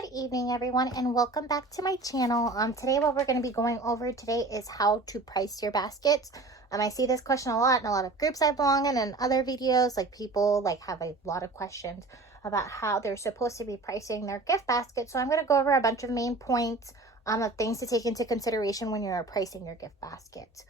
Good evening, everyone, and welcome back to my channel. Today what we're going to be going over today is how to price your baskets. I see this question a lot in a lot of groups I belong in and other videos. Like people have a lot of questions about how they're supposed to be pricing their gift basket. So I'm going to go over a bunch of main points of things to take into consideration when you're pricing your gift basket.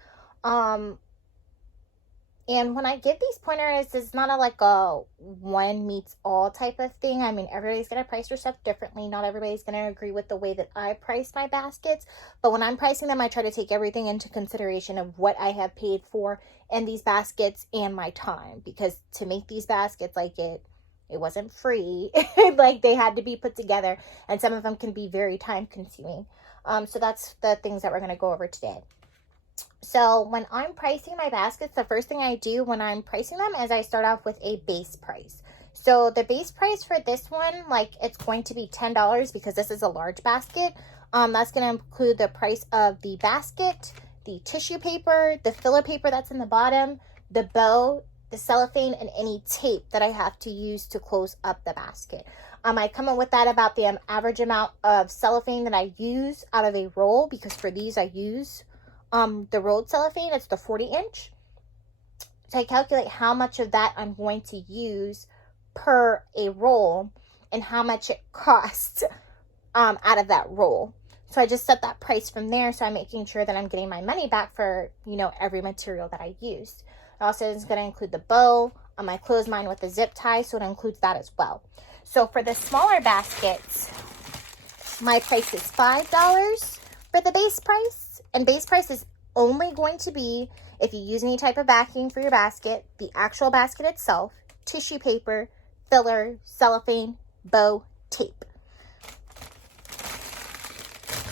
And when I give these pointers, it's not a one meets all type of thing. I mean, everybody's going to price their stuff differently. Not everybody's going to agree with the way that I price my baskets. But when I'm pricing them, I try to take everything into consideration of what I have paid for in these baskets and my time. Because to make these baskets, it wasn't free. They had to be put together. And some of them can be very time consuming. So that's the things that we're going to go over today. So when I'm pricing my baskets, the first thing I do when I'm pricing them is I start off with a base price. So the base price for this one, it's going to be $10 because this is a large basket. That's going to include the price of the basket, the tissue paper, the filler paper that's in the bottom, the bow, the cellophane, and any tape that I have to use to close up the basket. I come up with that about the average amount of cellophane that I use out of a roll, because for these I use the rolled cellophane. It's the 40-inch. So I calculate how much of that I'm going to use per a roll and how much it costs out of that roll. So I just set that price from there. So I'm making sure that I'm getting my money back for, every material that I used. It also is going to include the bow. I close mine with a zip tie, so it includes that as well. So for the smaller baskets, my price is $5 for the base price. And base price is only going to be if you use any type of backing for your basket, the actual basket itself, tissue paper, filler, cellophane, bow, tape.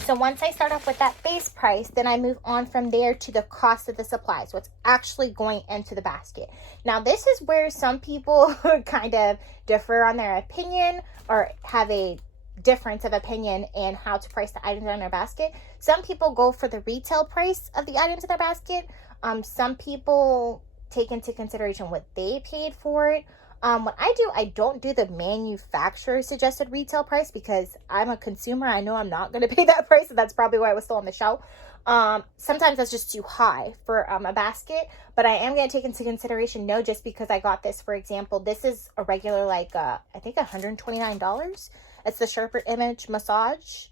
So once I start off with that base price, then I move on from there to the cost of the supplies, what's actually going into the basket. Now, this is where some people kind of differ on their opinion or have a difference of opinion in how to price the items in their basket. Some people go for the retail price of the items in their basket. Some people take into consideration what they paid for it. What I don't do the manufacturer suggested retail price because I'm a consumer. I know I'm not going to pay that price, and that's probably why it was still on the shelf. Sometimes that's just too high for a basket, but I am going to take into consideration, just because I got this, for example, this is a regular, I think $129. It's the Sharper Image Massage.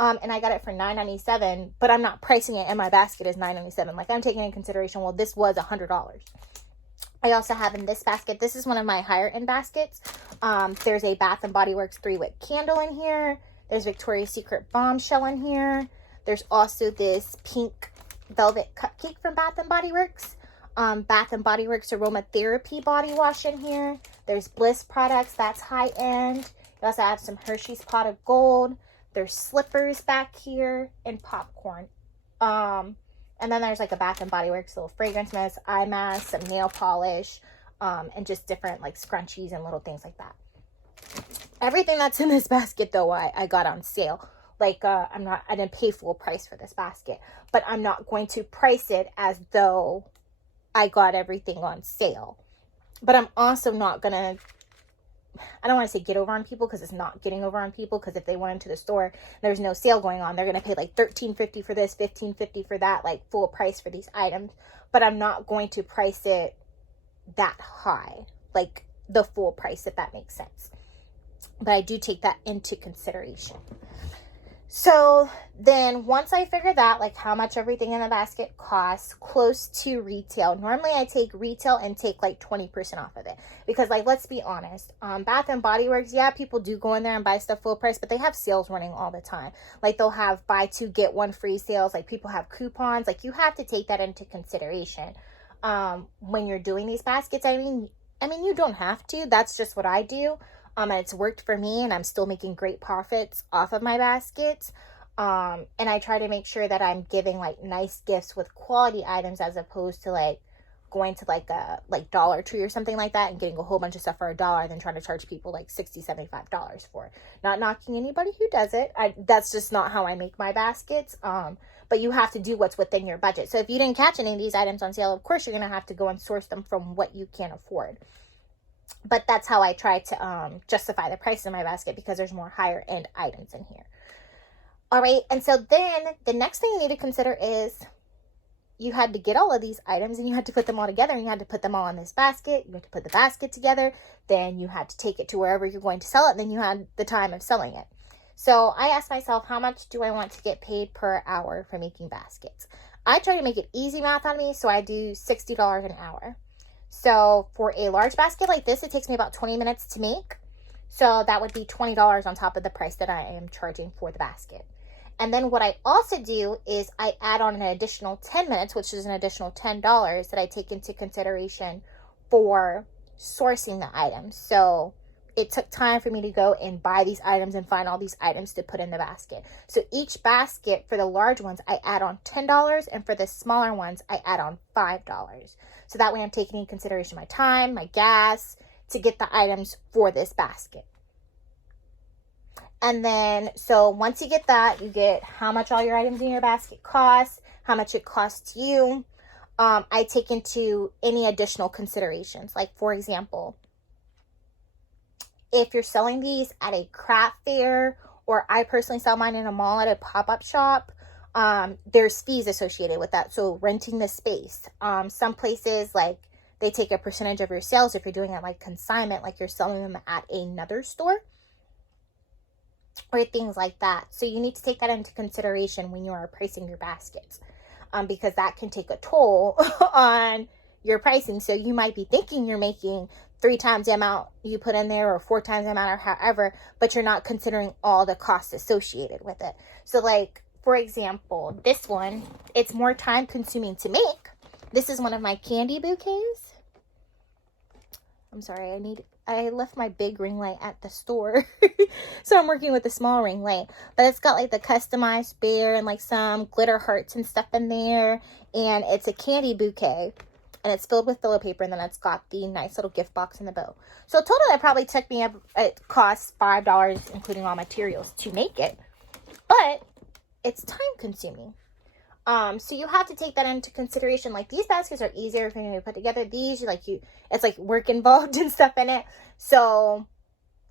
And I got it for $9.97, but I'm not pricing it in my basket as $9.97. I'm taking into consideration, well, this was $100. I also have in this basket, this is one of my higher end baskets. There's a Bath & Body Works 3-wick candle in here. There's Victoria's Secret bombshell in here. There's also this pink velvet cupcake from Bath & Body Works. Bath & Body Works aromatherapy body wash in here. There's Bliss products, that's high end. You also have some Hershey's Pot of Gold. There's slippers back here and popcorn. And then there's a Bath & Body Works little fragrance mist, eye mask, some nail polish, and just different scrunchies and little things like that. Everything that's in this basket though, I got on sale. I didn't pay full price for this basket, but I'm not going to price it as though I got everything on sale. But I'm also not gonna, I don't want to say get over on people, because it's not getting over on people, because if they went into the store, there's no sale going on, they're going to pay $13.50 for this, $15.50 for that, full price for these items. But I'm not going to price it that high, the full price, if that makes sense. But I do take that into consideration. So then once I figure that, how much everything in the basket costs close to retail, normally I take retail and take 20% off of it. Because let's be honest, Bath & Body Works, yeah, people do go in there and buy stuff full price, but they have sales running all the time. They'll have buy two, get one free sales. People have coupons. You have to take that into consideration when you're doing these baskets. I mean, you don't have to. That's just what I do. And it's worked for me, and I'm still making great profits off of my baskets. And I try to make sure that I'm giving nice gifts with quality items, as opposed to going to a Dollar Tree or something like that and getting a whole bunch of stuff for $1 and then trying to charge people $60, $75 for it. Not knocking anybody who does it. That's just not how I make my baskets. But you have to do what's within your budget. So if you didn't catch any of these items on sale, of course you're going to have to go and source them from what you can afford. But that's how I try to justify the price in my basket, because there's more higher end items in here. All right, and so then the next thing you need to consider is you had to get all of these items and you had to put them all together, and you had to put them all in this basket. You had to put the basket together. Then you had to take it to wherever you're going to sell it. And then you had the time of selling it. So I asked myself, how much do I want to get paid per hour for making baskets? I try to make it easy math on me, so I do $60 an hour. So for a large basket like this, it takes me about 20 minutes to make. So that would be $20 on top of the price that I am charging for the basket. And then what I also do is I add on an additional 10 minutes, which is an additional $10 that I take into consideration for sourcing the items. So it took time for me to go and buy these items and find all these items to put in the basket. So each basket, for the large ones, I add on $10, and for the smaller ones, I add on $5. So that way I'm taking into consideration my time, my gas, to get the items for this basket. And then, so once you get that, you get how much all your items in your basket cost, how much it costs you. I take into any additional considerations. Like, for example, if you're selling these at a craft fair, or I personally sell mine in a mall at a pop-up shop, there's fees associated with that. So renting the space. Some places, like, they take a percentage of your sales if you're doing it like consignment, like you're selling them at another store, or things like that. So you need to take that into consideration when you are pricing your baskets, because that can take a toll on your pricing. So you might be thinking you're making 3 times the amount you put in there, or 4 times the amount, or however, but you're not considering all the costs associated with it. So, like, for example, this one, it's more time consuming to make. This is one of my candy bouquets. I'm sorry, I left my big ring light at the store. So I'm working with the small ring light. But it's got like the customized bear and like some glitter hearts and stuff in there. And it's a candy bouquet. And it's filled with filler paper. And then it's got the nice little gift box and the bow. So total, it probably took me, it cost $5, including all materials, to make it. But it's time consuming. So you have to take that into consideration. Like, these baskets are easier for me to put together. These, it's like work involved and stuff in it. So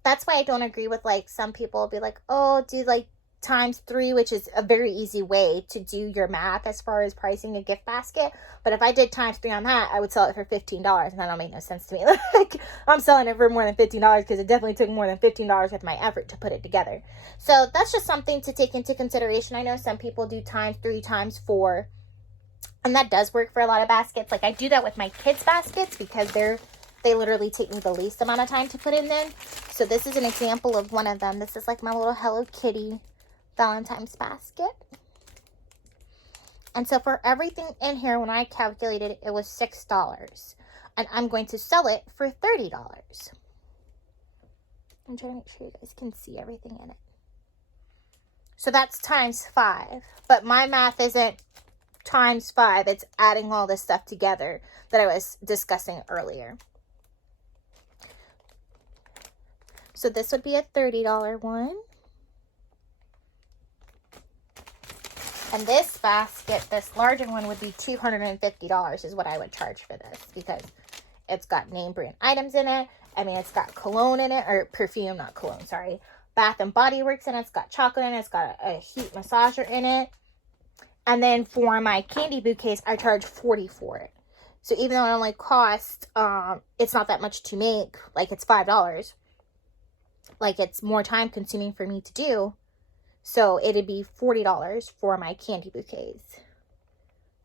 that's why I don't agree with, like, some people will be like, oh, do like ×3, which is a very easy way to do your math as far as pricing a gift basket. But if I did ×3 on that, I would sell it for $15, and that don't make no sense to me. Like, I'm selling it for more than $15 because it definitely took more than $15 with my effort to put it together. So that's just something to take into consideration. I know some people do ×3, ×4, and that does work for a lot of baskets. Like, I do that with my kids' baskets because they literally take me the least amount of time to put in them. So this is an example of one of them. This is like my little Hello Kitty Valentine's basket. And so for everything in here, when I calculated it, it was $6. And I'm going to sell it for $30. I'm trying to make sure you guys can see everything in it. So that's ×5. But my math isn't ×5. It's adding all this stuff together that I was discussing earlier. So this would be a $30 one. And this basket, this larger one, would be $250 is what I would charge for this, because it's got name brand items in it. I mean, it's got cologne in it, or perfume, not cologne, sorry. Bath and Body Works in it. It's got chocolate in it. It's got a heat massager in it. And then for my candy bouquets, I charge $40 for it. So even though it only costs, it's not that much to make, like it's $5. Like, it's more time consuming for me to do. So it'd be $40 for my candy bouquets.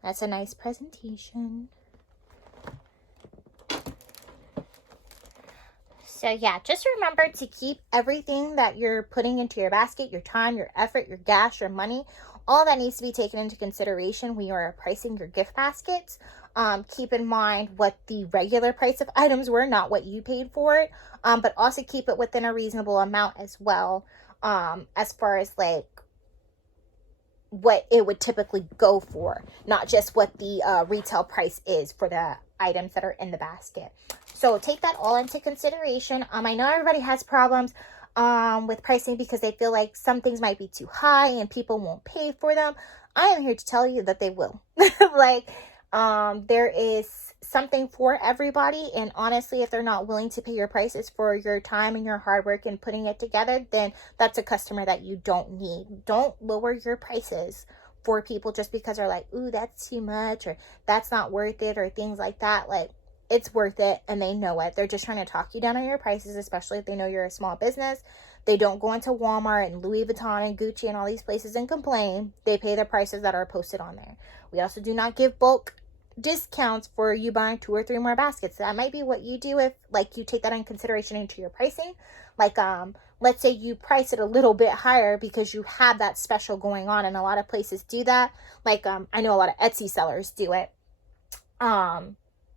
That's a nice presentation. So yeah, just remember to keep everything that you're putting into your basket, your time, your effort, your gas, your money, all that needs to be taken into consideration when you are pricing your gift baskets. Keep in mind what the regular price of items were, not what you paid for it. But also keep it within a reasonable amount as well. As far as like what it would typically go for, not just what the retail price is for the items that are in the basket. So take that all into consideration. I know everybody has problems with pricing because they feel like some things might be too high and people won't pay for them. I am here to tell you that they will. Like, there is something for everybody. And honestly, if they're not willing to pay your prices for your time and your hard work and putting it together, then that's a customer that you don't need. Don't lower your prices for people just because they're like, ooh, that's too much, or that's not worth it, or things like that. Like, it's worth it, and they know it. They're just trying to talk you down on your prices, especially if they know you're a small business. They don't go into Walmart and Louis Vuitton and Gucci and all these places and complain. They pay the prices that are posted on there. We also do not give bulk discounts for you buying 2 or 3 more baskets. That might be what you do if, like, you take that in consideration into your pricing. Like, let's say you price it a little bit higher because you have that special going on, and a lot of places do that. Like, I know a lot of Etsy sellers do it.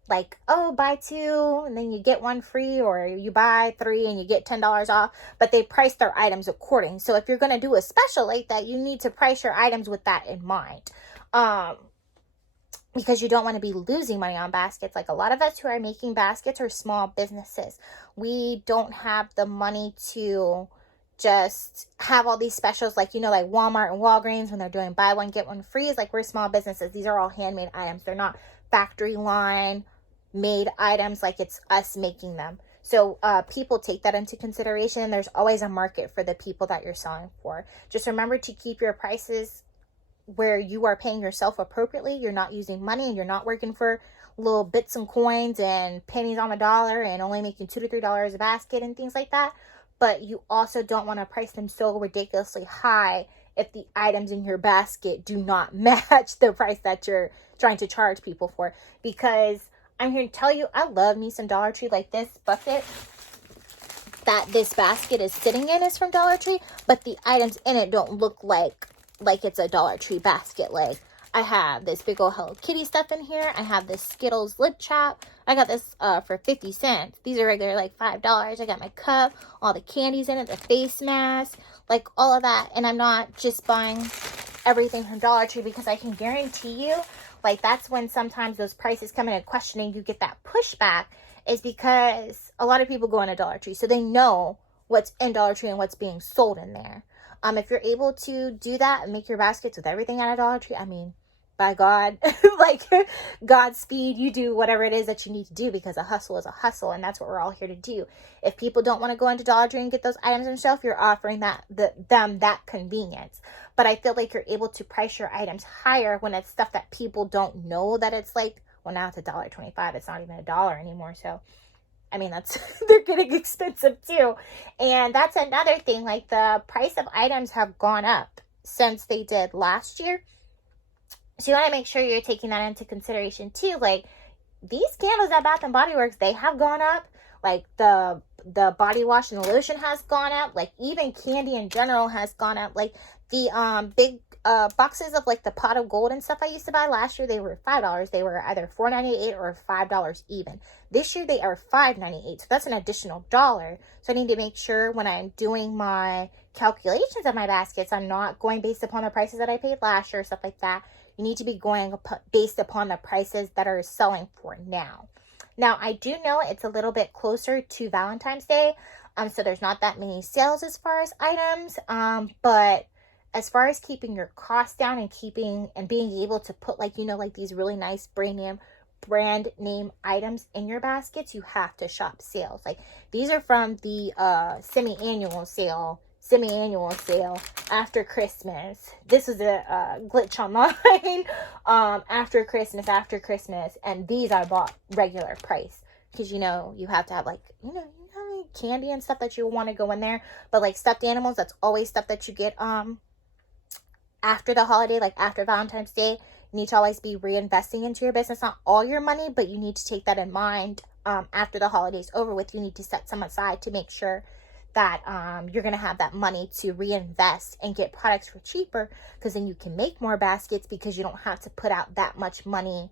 Like, oh, buy 2 and then you get 1 free, or you buy 3 and you get $10 off, but they price their items according. So if you're going to do a special like that, you need to price your items with that in mind. Because you don't want to be losing money on baskets. Like, a lot of us who are making baskets are small businesses. We don't have the money to just have all these specials, like, you know, like Walmart and Walgreens when they're doing buy 1 get 1 free. Is like, we're small businesses. These are all handmade items. They're not factory line made items like it's us making them. So people take that into consideration. There's always a market for the people that you're selling for. Just remember to keep your prices where you are paying yourself appropriately. You're not using money, and you're not working for little bits and coins and pennies on the dollar and only making $2 to $3 a basket and things like that. But you also don't want to price them so ridiculously high if the items in your basket do not match the price that you're trying to charge people for. Because I'm here to tell you, I love me some Dollar Tree. Like, this bucket that this basket is sitting in is from Dollar Tree, but the items in it don't look like it's a Dollar Tree basket. Like, I have this big old Hello Kitty stuff in here. I have this Skittles lip chap. I got this for 50 cents. These are regular like $5. I got my cup, all the candies in it, the face mask, like all of that. And I'm not just buying everything from Dollar Tree, because I can guarantee you, like, that's when sometimes those prices come in and questioning, you get that pushback, is because a lot of people go into Dollar Tree, so they know what's in Dollar Tree and what's being sold in there. If you're able to do that and make your baskets with everything at a Dollar Tree, I mean, by God, like, Godspeed, you do whatever it is that you need to do, because a hustle is a hustle, and that's what we're all here to do. If people don't want to go into Dollar Tree and get those items on the shelf, you're offering them that convenience. But I feel like you're able to price your items higher when it's stuff that people don't know that it's like, well, now it's $1.25. It's not even $1 anymore. So, I mean, they're getting expensive too. And that's another thing. Like, the price of items have gone up since they did last year. So you want to make sure you're taking that into consideration too. Like, these candles at Bath and Body Works, they have gone up. Like, the body wash and the lotion has gone up. Like, even candy in general has gone up. Like, the big boxes of, like, the pot of gold and stuff I used to buy last year, they were $5. They were either $4.98 or $5 even. This year they are $5.98. So that's an additional $1. So I need to make sure when I'm doing my calculations of my baskets, I'm not going based upon the prices that I paid last year or stuff like that. You need to be going based upon the prices that are selling for now. Now, I do know it's a little bit closer to Valentine's Day, so there's not that many sales as far as items, but as far as keeping your costs down and being able to put, like, you know, like these really nice brand name items in your baskets, you have to shop sales. Like, these are from the semi-annual sale after Christmas. This was a glitch online after Christmas, and these I bought regular price, because, you know, you have to have, like, you know, candy and stuff that you want to go in there. But, like, stuffed animals, that's always stuff that you get after the holiday, like after Valentine's Day. You need to always be reinvesting into your business. Not all your money, but you need to take that in mind. After the holidays over with, you need to set some aside to make sure that you're going to have that money to reinvest and get products for cheaper, because then you can make more baskets, because you don't have to put out that much money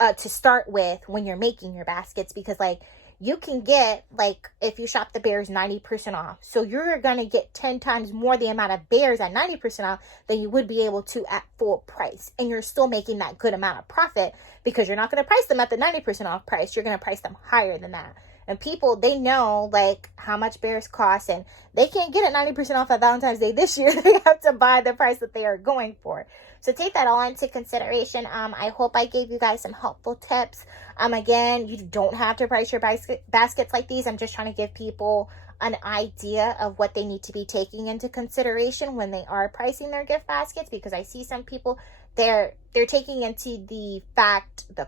to start with when you're making your baskets. Because, like, you can get, like, if you shop the bears, 90% off. So you're going to get 10 times more the amount of bears at 90% off than you would be able to at full price. And you're still making that good amount of profit, because you're not going to price them at the 90% off price. You're going to price them higher than that. And people, they know like how much bears cost, and they can't get it 90% off at Valentine's Day this year. They have to buy the price that they are going for. So take that all into consideration. I hope I gave you guys some helpful tips. Again, you don't have to price your baskets like these. I'm just trying to give people an idea of what they need to be taking into consideration when they are pricing their gift baskets, because I see some people, they're taking into the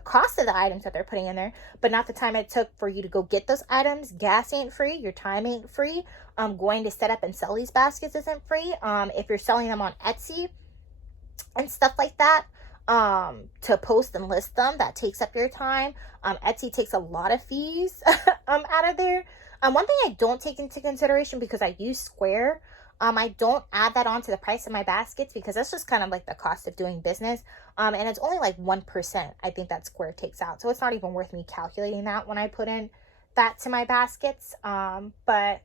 cost of the items that they're putting in there, but not the time it took for you to go get those items. Gas ain't free, your time ain't free. Going to set up and sell these baskets isn't free. If you're selling them on Etsy and stuff like that, to post and list them, that takes up your time. Etsy takes a lot of fees out of there. One thing I don't take into consideration, because I use Square, I don't add that onto the price of my baskets, because that's just kind of like the cost of doing business. And it's only like 1%, I think, that Square takes out. So it's not even worth me calculating that when I put in that to my baskets. But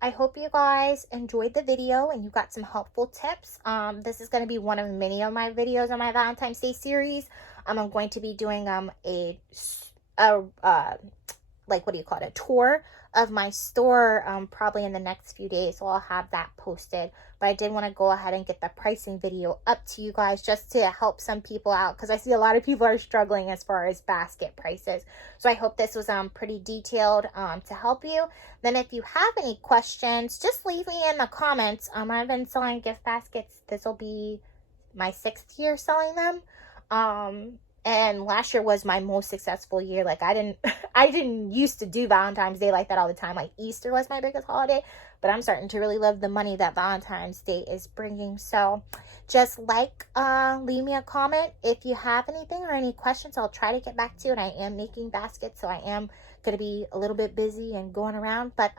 I hope you guys enjoyed the video and you got some helpful tips. This is going to be one of many of my videos on my Valentine's Day series. I'm going to be doing like, what do you call it, a tour of my store probably in the next few days, so I'll have that posted. But I did want to go ahead and get the pricing video up to you guys just to help some people out, because I see a lot of people are struggling as far as basket prices. So I hope this was pretty detailed to help you. Then if you have any questions, just leave me in the comments. I've been selling gift baskets. This will be my 6th year selling them. And last year was my most successful year. Like, I didn't used to do Valentine's Day like that all the time. Like, Easter was my biggest holiday, but I'm starting to really love the money that Valentine's Day is bringing. So just leave me a comment if you have anything or any questions. I'll try to get back to you. And I am making baskets, so I am going to be a little bit busy and going around. But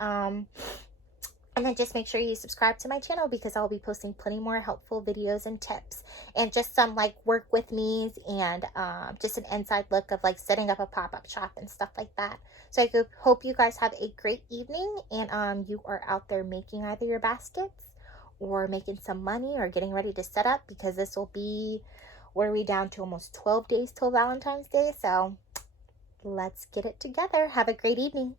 and then just make sure you subscribe to my channel, because I'll be posting plenty more helpful videos and tips, and just some like work with me's, and just an inside look of like setting up a pop-up shop and stuff like that. So I hope you guys have a great evening, and you are out there making either your baskets or making some money or getting ready to set up, because this will be, what are we down to, almost 12 days till Valentine's Day. So let's get it together. Have a great evening.